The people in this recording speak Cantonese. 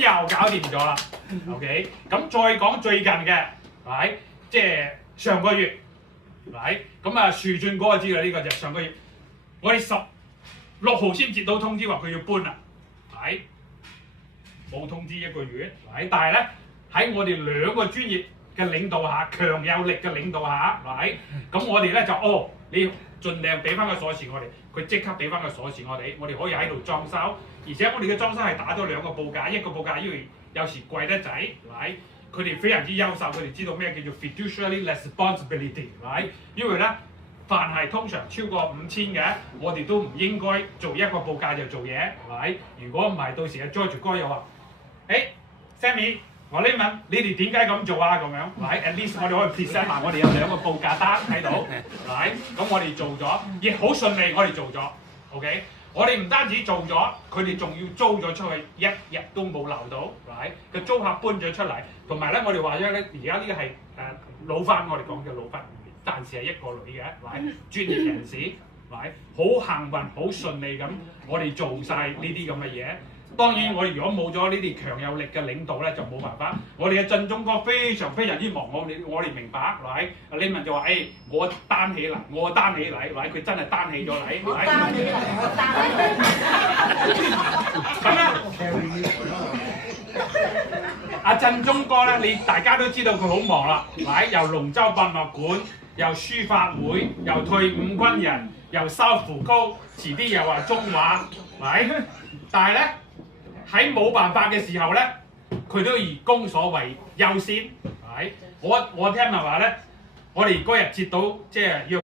又搞掂咗啦。OK， 咁再講最近嘅，係即係上個月，係咁啊樹俊哥知啦，呢個就上個月，我哋16號先接到通知話佢要搬啦，係冇通知1個月，係但係咧喺我哋2個專業嘅領導下，強有力嘅領導下，係咁我哋咧就你盡量俾翻個鎖匙我哋，佢即刻俾翻個鎖匙我哋可以喺度裝修，而且我哋嘅裝修係打咗2個報價，一個報價因為有時貴得滯，係佢哋非常之優秀，佢哋知道咩叫做 fiduciary responsibility， 係因為咧凡係通常超過5000嘅，我哋都唔應該做一個報價就做嘢，係如果唔係到時阿 George 哥又話，Sammy。我呢問你哋點解咁做啊？咁樣，係 at least 我哋可以 present 埋我哋有2個報價單喺度，係咁我哋做咗，亦好順利，我哋做咗 ，OK， 我哋唔單止做咗，佢哋仲要租咗出去，一日都冇留到，係個租客搬咗出嚟，同埋咧我哋話咗咧，而家呢個係老婚，我哋講嘅老婚，暫時係1個女嘅，係專業人士，係好幸運，好順利咁，我哋做晒呢啲咁嘅嘢。當然，我哋如果冇咗呢啲強有力嘅領導咧，就冇辦法。我哋嘅振中哥非常之忙，我哋明白，係。阿李文就話：我擔起嚟，係佢真係擔起咗嚟，我擔起嚟，咁咧，阿振中哥咧，大家都知道佢好忙啦，係由龍舟博物館，由書法會，由退伍軍人，由修扶曲，遲啲又話中華，係。但係咧。喺冇辦法嘅時候咧，佢都以公所為優先，係我聽人話咧，我哋嗰日接到即係要。